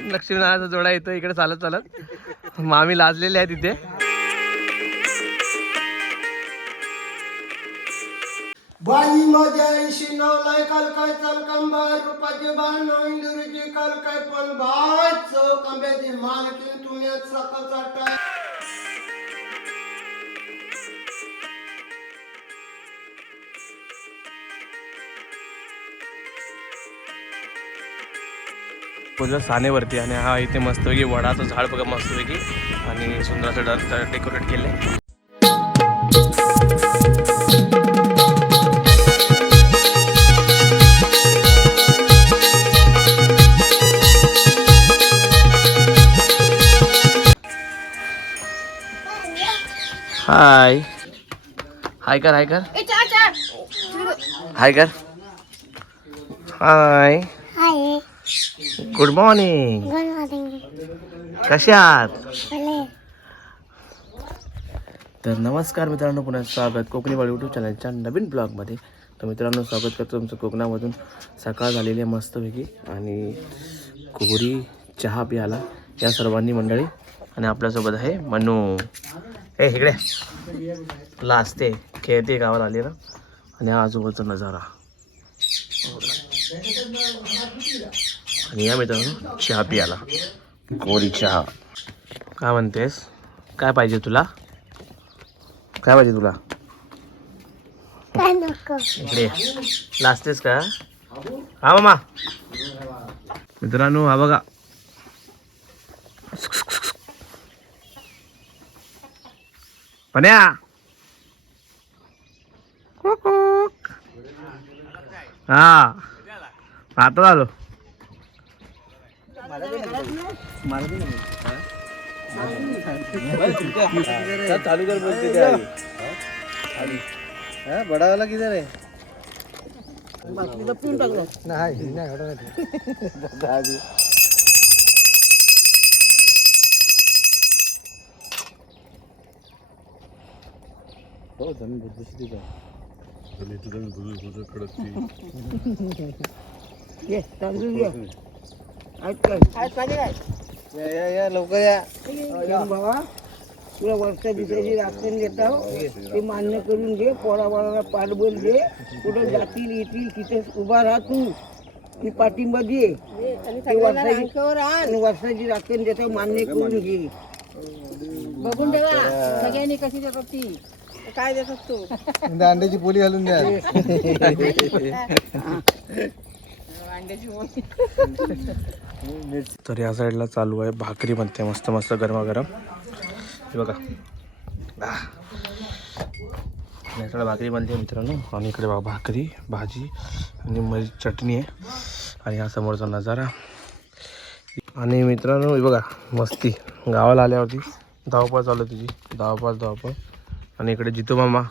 लक्ष्मीनारायणचा जोडा येतो इकडे चालत चालत. मामी लाजलेले आहे तिथे. बाई माझ्या 89 लाय काल काय चाल कंबार रुपाचे बाण इंदुरीची काल काय पण भात चौक आंब्याची मालकीन तुम्यात सकाळचा टाय. पूजा सानेवरती आणि हा इथे मस्तपैकी वडाचं झाड बघा मस्तपैकी आणि सुंदर असं डेकोरेट केलंय. हाय हाय कर हाय कर हाय कर हाय. Good morning. कसे आहात? तर नमस्कार मित्रांनो, पुन्हा स्वागत कोकणी बाळ यूट्यूब चॅनलच्या नवीन ब्लॉगमध्ये. तर मित्रांनो, स्वागत करतो तुमचं कोकणामधून. सकाळ झालेली आहे मस्तपैकी आणि कोरी चहा प्यायला या सर्वांनी मंडळी. आणि आपल्यासोबत आहे मनू. हे इकडे लाजते खेळते गावाला आली ना. आणि हा आजूबाजूचा नजारा आणि या मित्रांनो चहा प्यायला कोरी चहा. काय म्हणतेस? काय पाहिजे तुला? काय पाहिजे तुला? इकडे लाजतेस का? हा मामा. मित्रांनो हा बघा पण्या. हा आता आलो. चालू कर बोलते बडावाला किधर आहे? पिऊन टाकलं नाही. हो जमीन बुद्धिस्थित आहे. लवकर या बाबा. तुला वर्षा दुसऱ्याची राखण देता ते मान्य करून घे. पोराबाळाला पाठबळ दे. कुठं जातील येतील तिथे उभा राहा तू. ती पाठिंबा दे. वर्षाची राखण देता मान्य करून घे. बघून ठेवा सगळ्यांनी कशी देतात ती. काय देतात तू? अंड्याची पोळी घालून द्या. तर या साईडला चालू आहे भाकरी बनते मस्त मस्त गरमागरम. हे बघा या साईडला भाकरी बनते मित्रांनो. आणि इकडे बघा भाकरी भाजी आणि मग चटणी आहे. आणि हा समोरचा नजारा. आणि मित्रांनो हे बघा मस्ती गावाला आल्यावरती धावपळ चालू आहे तुझी. धावपळ. आणि इकडे जितू मामा.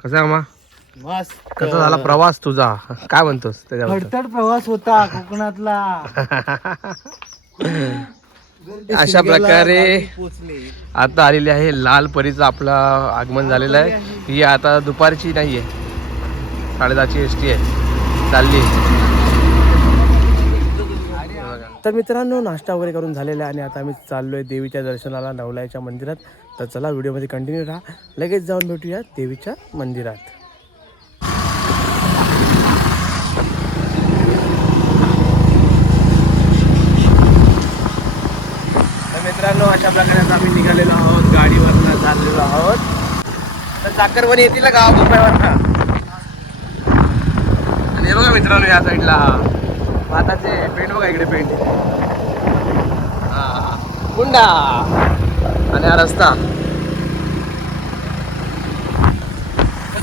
कसा आहे मामा? मस्त. कसा झाला प्रवास तुझा? काय म्हणतोस त्याच्याबद्दल? खडतर प्रवास होता कोकणातला. अशा प्रकारे आता आलेली आहे लाल परीचं आपलं आगमन झालेलं आहे. ही आता दुपारची नाही आहे, 10:30ची ST आहे चालली. तर मित्रांनो नाश्ता वगैरे करून झालेला आहे आणि आता आम्ही चाललो आहे देवीच्या दर्शनाला नवलाईच्या मंदिरात. तर चला व्हिडिओमध्ये कंटिन्यू राहा. लगेच जाऊन भेटूया देवीच्या मंदिरात. तर मित्रांनो अशा प्रकारे आम्ही निघालेलो आहोत. गाडीवरनं चाललेलो आहोत. तर चाकरवणी येतील ना गावावरनं. आणि हे बघा मित्रांनो या साईडला भाताचे पेंट बघा. इकडे पेंट कुंडा आणि हा रस्ता.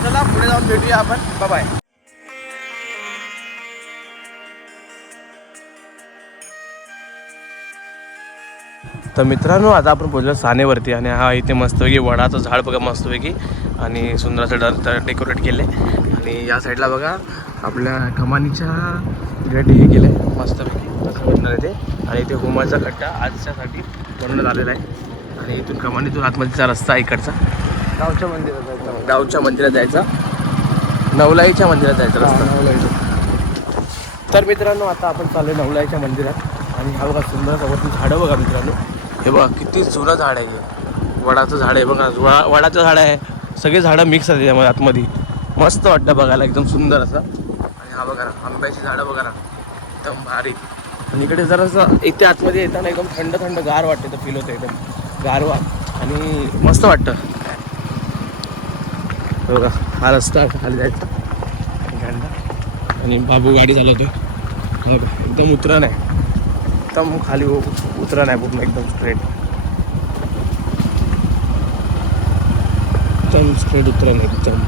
चला पुढे जाऊन भेटूया आपण. बाय. तर मित्रांनो आता आपण पोहोचलो सानेवरती. आणि हा इथे मस्तपैकी वडाचं झाड बघा मस्तपैकी आणि सुंदर असं डेकोरेट केले. आणि या साईडला बघा आपल्या कमानीच्या इकडे हे केलं आहे मस्तपैकी असं बनणार आहे ते. आणि इथे होमाचा खड्डा आजच्यासाठी बनवण्यात आलेला आहे. आणि इथून कमानीतून आतमध्येचा रस्ता इकडचा गावच्या मंदिरात जायचा. नवलाईच्या मंदिरात जायचा रस्ता. तर मित्रांनो आता आपण चाललो नवलाईच्या मंदिरात. आणि हा बघा सुंदर वरती झाडं बघा मित्रांनो. हे बघा किती जुनं झाड आहे हे. वडाचं झाड आहे बघा. वडाचं झाड आहे. सगळे झाडं मिक्स आहेत त्याच्यामध्ये आतमध्ये. मस्त वाटतं बघायला एकदम सुंदर असं. आणि हा बघा ना आंब्याची झाडं बघा ना एकदम भारी. आणि इकडे जरासं इथे आतमध्ये येताना एकदम थंड थंड गार वाटते तर फील होतं एकदम गारवा आणि मस्त वाटतं बघा. हा रस्ता खाली जायचा आणि बाबू गाडी चालवतोय बघा. एकदम उतरण आहे एकदम खाली उतरण आहे पूर्ण एकदम स्ट्रेट उतरण आहे एकदम.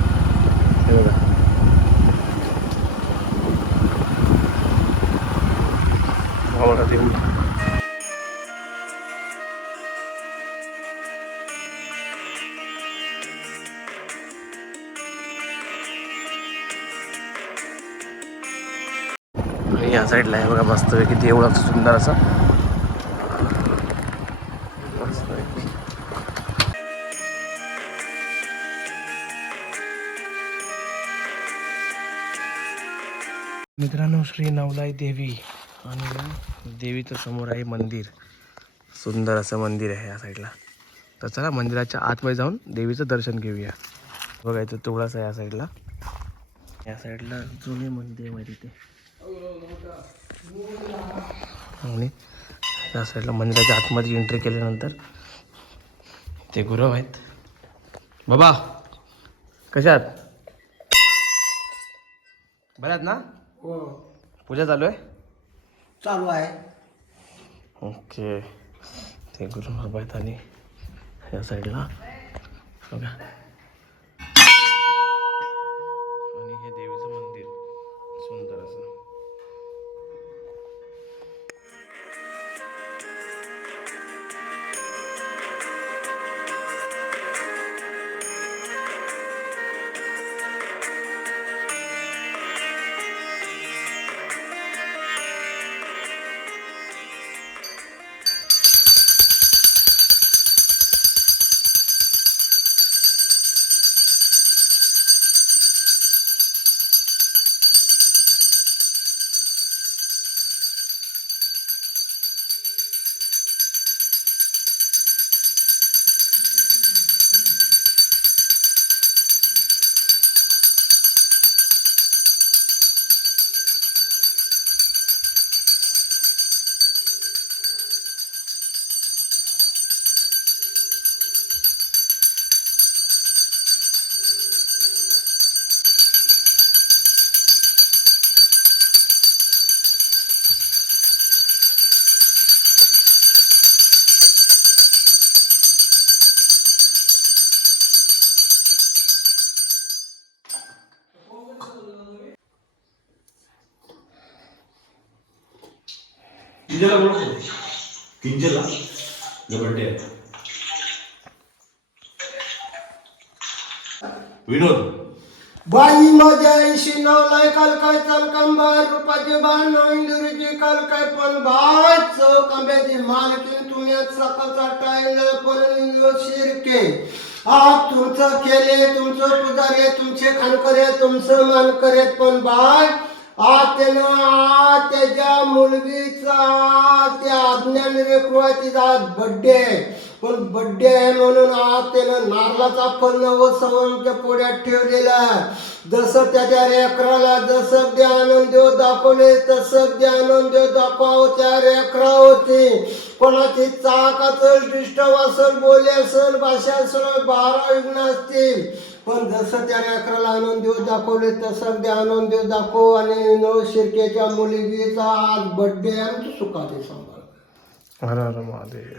हे बघा आवडा देऊ. आणि या साईडला आहे बघा मस्त किती एवढं सुंदर असं मस्त. मित्रांनो श्री नवलाई देवी आणि देवीचं समोर आहे मंदिर. सुंदर असं मंदिर आहे या साईडला. तर चला मंदिराच्या आतमध्ये जाऊन देवीचं दर्शन घेऊया. बघायचं तेवढाच आहे या साईडला. या साईडला जुने मंदिर आहे तिथे आणि या साईडला मंदिराच्या आतमध्ये एंट्री केल्यानंतर ते गुरव आहेत. बाबा कशात बऱ्यात ना. हो पूजा चालू आहे. चालू आहे. ओके ते गुरु बाबा आहेत आणि या साईडला बघा आणि हे देवीचं मंदिर सुंदर असं. तीनशेला बोलतो. 300ला बर्थडे आहे. विनोद बाई माझ्या 89 लाय काल काय चाल कंबार रुपाचे 92 इंदुरीची काल काय पण भात कंब्याची मालकीन तुम्ही सकाळचा टाइम पण शिरके आप तुमचं केले तुमचं पुजारी तुमचे खानकरे तुमचं मानकरे पण बाय त्याच्या मुलगीचा त्या अज्ञान रेखुवाची आज बड्डे पण बड्डे आहे म्हणून आज त्यानं नारळाचा फल नवसवांच्या पोड्यात ठेवलेला. जसं त्याच्या रेकराला जसं ते आनंद देव दाखवले तसं ते आनंद देव दाखवावं त्या रेकरा होती. कोणाची चाक असेल दृष्ट असेल बोले असेल भाषा असेल 12 विघ्न असतील पण जसं त्या रेकराला आनंद देव दाखवले तसं ते आनंद देव दाखव. आणि नव शिरकेच्या मुलगीचा आज बड्डे आहे सुखाचे सांभाळ. हर हर महादेव.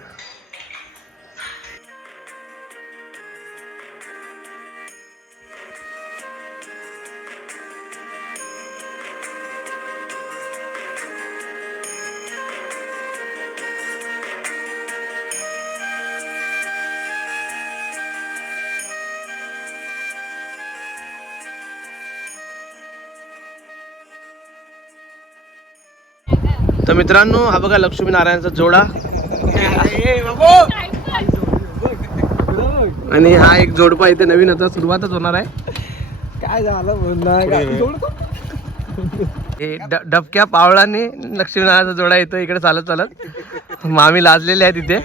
तर मित्रांनो हा बघा लक्ष्मीनारायणचा जोडा आणि हा एक जोडपा इथे नवीन आता सुरुवातच होणार आहे. काय झालं हे डबक्या पावळाने लक्ष्मीनारायणचा जोडा येतो इकडे चालत चालत. मामी लाजलेले आहे तिथे.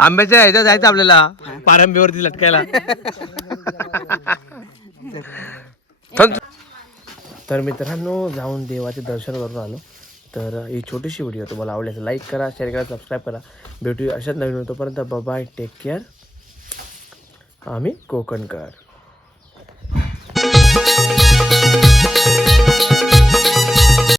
आंब्याच्या ह्याच्यात जायचं आपल्याला पारंबीवरती लटकायला. तर मित्रांनो जाऊन देवाचे दर्शन करून आलो. तर ही छोटीशी व्हिडिओ तुम्हाला आवडली असेल लाईक करा, शेअर करा, सबस्क्राईब करा. भेटूया अशाच नवीन. तोपर्यंत बाय, टेक केअर. आम्ही कोकणकर.